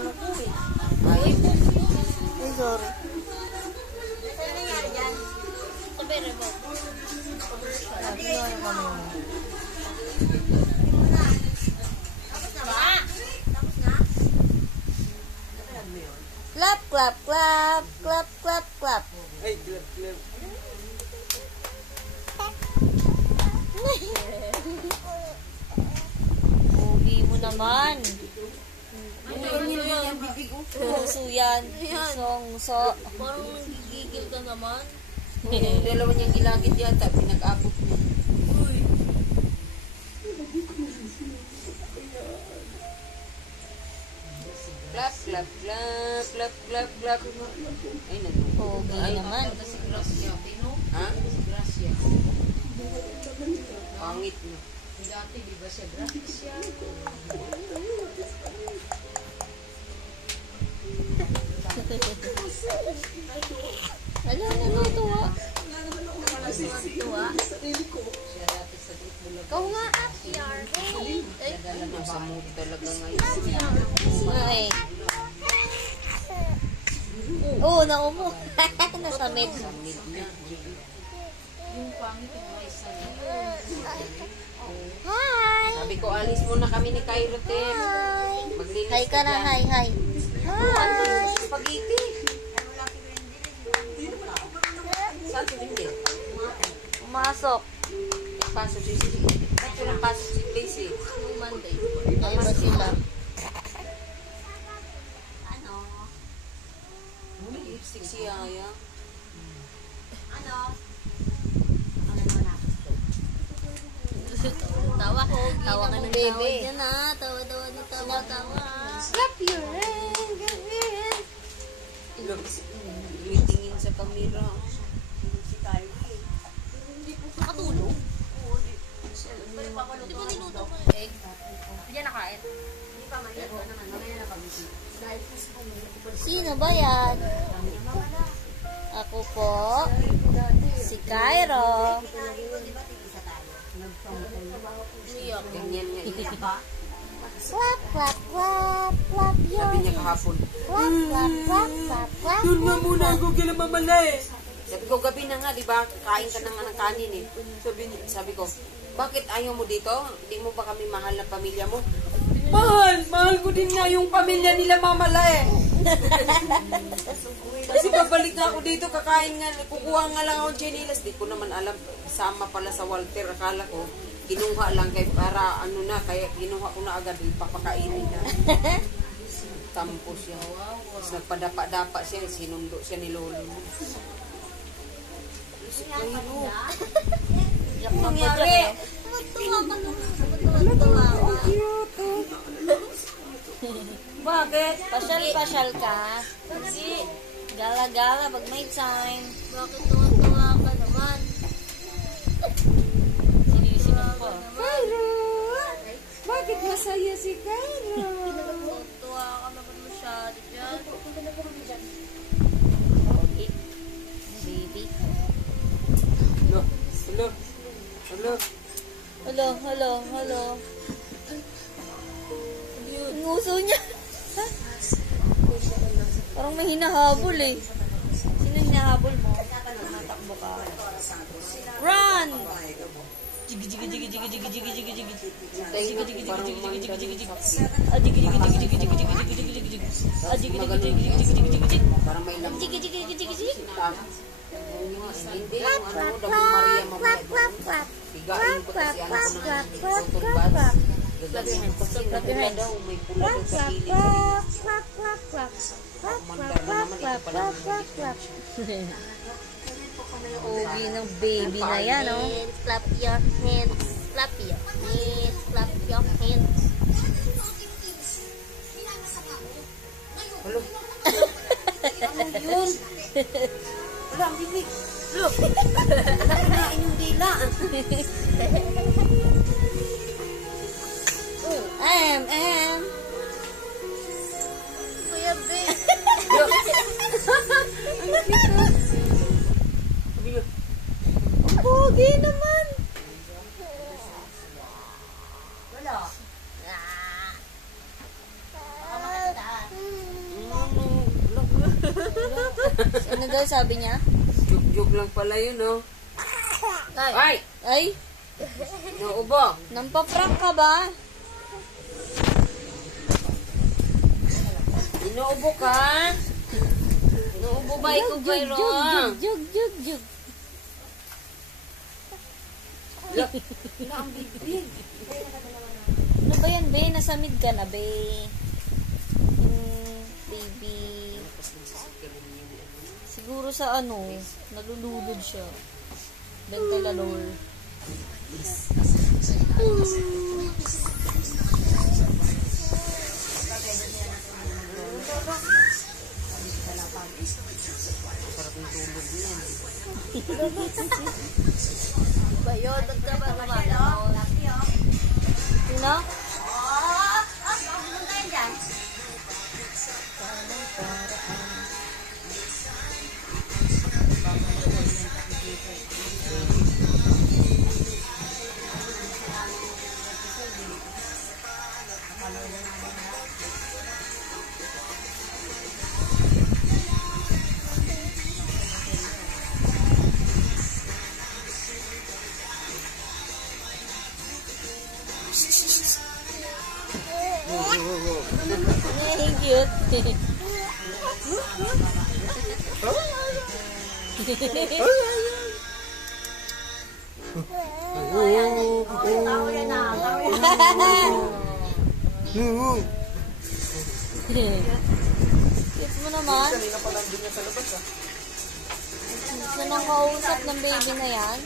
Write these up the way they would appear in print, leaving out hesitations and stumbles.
ano ko eh. Ay, Ay, sorry. Ano nangyari dyan? Sabi rin mo. Sabi nga yung kamay mo. Tapos na ba? Tapos na? Clap, clap, clap. Clap, clap, clap. ay, clap. Pogi mo naman. Ano bibig ko? Puso yan. Song-so. Parang nagigigil ka naman. Yung dalawa niyang gilagid yata, pinag-abot niya. Clap, clap, clap, clap, clap, clap. Ay, nandun. Pogi naman. Si Gracia. Ha? Si Gracia. Pangit na. Dati, di ba siya Gracia? Alam, natutuwa. Tuwa. Siya dati sa group bulag. Ikaw nga, Akyar. Nadala ng sa mood talaga ngayon. Ay. Oo, naumo. Nasamid. Sa mid niya. Yung pangit yung may isa na. Hi! Sabi ko, alis muna kami ni Cairo, Tem. Hi! Maglinis Hi ka na, dyan. hi, hi. Ano Hi! yung spaghetti? Saan si Wendy? Pumasok. Pasok si Sisi. Ba't walang pasok si Tracy? Yung Monday. Ay ba sila? May lipstick si Yaya. Tawa ko. Tawa ka ng Tawad bebe. niya na. Tawa-tawa na tawa-tawa. Slap your hand. Look, tumitingin sa kamera. Nakatulog? Hindi mo niluto mo yung egg? Hindi niya nakain. Hindi pa man. Sino ba yan? Ako po. Si Cairo. Umiyak. Ganyan nga. Clap, clap, clap. Clap your Sabi niya hands. kahapon. Clap, clap, clap, clap, clap. Doon nga muna ako kila mamalay. Sabi ko, gabi na nga, di ba? Kain ka na nga ng kanin eh. Sabi ko, bakit ayaw mo dito? Hindi mo ba kami mahal na pamilya mo? Mahal! Mahal ko din nga yung pamilya nila mamalay. Kasi babalik nga ako dito, kakain nga, kukuha nga lang ako chinilas. Di ko naman alam, sama pala sa Walter. Akala ko, kinuha lang kay para ano na, kaya kinuha ko na agad, ipapakainin na. Tampo siya. Tapos nagpadapa-dapa siya, sinundo siya ni Lolo. Si Cairo. Yak na ba dyan? Tuwa ka naman. Tuwa ka. Bakit? Pasyal-pasyal ka. Hindi. Gala-gala pag may time. Bakit tuwa ka naman? Sinisinan ko. Cairo! Bakit masaya si Cairo? Tuwa ka naman masyado dyan. Okay. Baby. Hello? Hello? Hello? Hello, hello, hello. Ang uso niya. Parang may hinahabol eh. Sino hinahabol mo? Natakbo ka. Run! Jigi jigi jigi jigi jigi jigi jigi jigi. Jigi jigi jigi jigi jigi jigi jigi jigi. Ah, jigi jigi jigi jigi jigi jigi jigi jigi jigi. Ah, jigi jigi jigi jigi jigi jigi jigi jigi. Para may lamang. Jigi jigi jigi jigi jigi. Hindi yung ano, Damo Maria mamaya. Higain ko kasi anak ko ng cotton buds. Gagawin ko kasi nagula daw, may pula daw sa kilid. Mandar na naman, ito pala naman. Pogi ng baby na yan, oh. Hands, clap your hands. Clap your hands. Clap your hands. Hello? Ano yun? Wala, ang bibig. Look! Nakinain yung dila. Kuya Ben. Look! Ang pogi naman. Wala. Ah. Baka makita. Ano daw sabi niya? Joke lang pala yun, no? Ay. Ay! Ay, Naubo! nampaprank ka ba? Inuubo ka? Inuubo ba ikaw, Byron? Jug, jug, jug. Ano ba yan, be? Nasamid ka na, be. Baby. Siguro sa ano, nalululod siya. Ventilador. Bayod, ang ka ba gumalaw? Sino? Ay, cute. Cute mo naman. Gusto nang kausap ng baby na yan.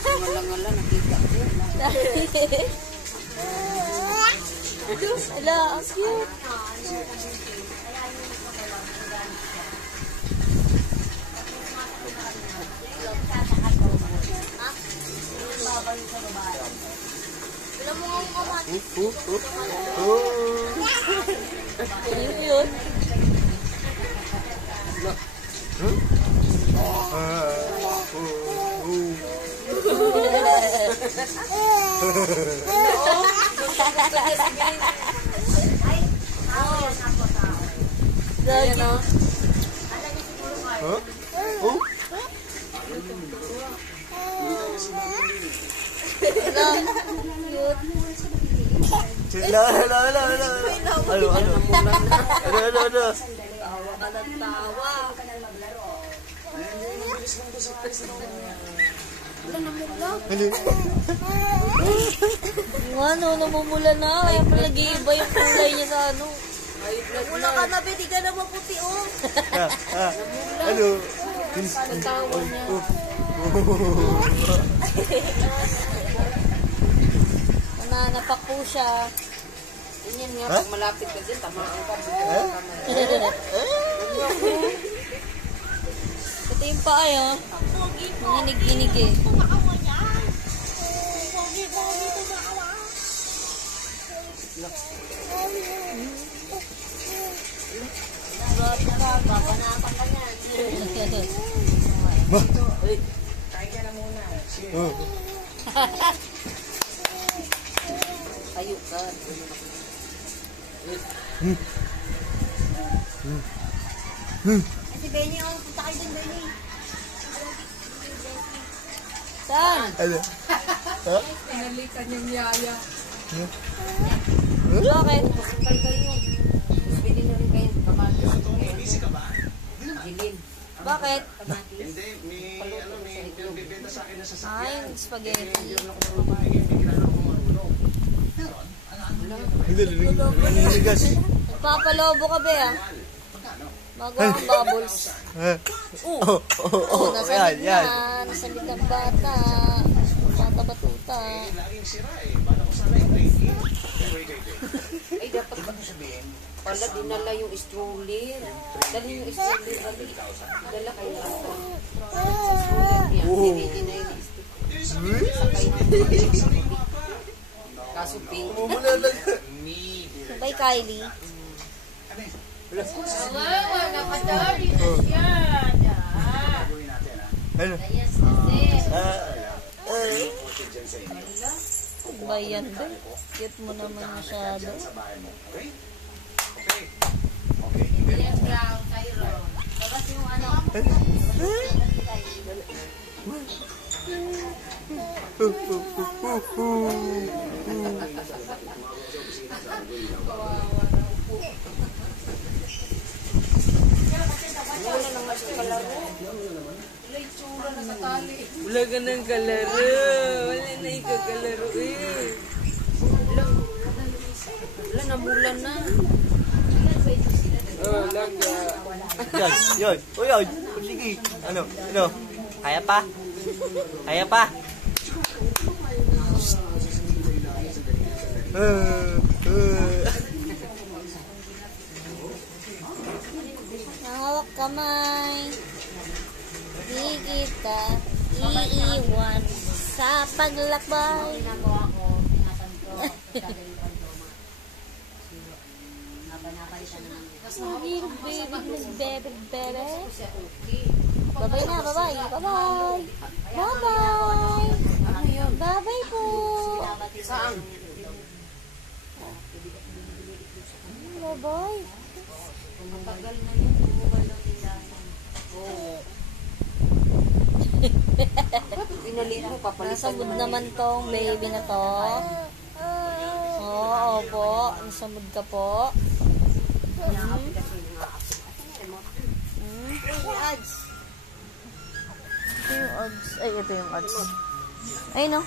Ngala-ngala, nakita ko. Ala, ang cute. Alam mo ang kumati. Cute yun. Ayan, no? Tawa ka ng tawa. Yung ano, namumula na. Kaya pala nag-iiba yung kulay niya sa ano. Wala ka na, be. Di ka na maputi, oh. Ano? Tawa niya. Nananapak po siya. Ganyan nga, pag malapit ka dyan, tamaan ka. Pati yung paa yun. Nanginig-inig eh. Grabe ka. Papanapan ka niyan. Tayo ka. Si Benny, oh. Punta kayo din, Benny. Saan? Ano? Pinalikan yung yaya. Bakit? Pasukal kayo. Pwede na rin kayo. Kamatis. Jilin. Bakit? Hindi, may pinabibenta sa akin na sa Ay, spaghetti. Hindi, naninigas. Papalobo ka ba ah? Magawa ang bubbles. Oo, nasalig na. Nasalig ang bata. Bata batuta. Ay, dapat pala dinala yung stroller. Dali yung stroller. Dala kayo lang. Sa stroller niya. Hindi na yung stick. Sakay na. Kaso pink. Bye, Kylie. Wala, napadali na siya. Ano? Yes, kasi. Ay. kapatid dyan sa inyo. Bayan din. Cute mo naman masyado. Dyan sa bahay mo. Okay? Okay. Okay. Ibig mo. Wala nang mas kalaro. Wala ka ng kalaro. Wala na ikakalaro eh. Wala na, mulan na. Oh, laga. Yan, yan. O yan. Sige. Ano? Kaya pa? Kaya pa? Hawak kamay. Di kita iiwan sa paglakbay. Bye-bye na, bye-bye. Bye-bye. Bye-bye. Bye-bye po. Saan? Bye-bye. Pinalit mo, papalitan Nasabod naman. naman tong baby na to. Oo, opo. Nasabod ka po. Ito yung odds. Ay, ito yung odds. Ayun, no?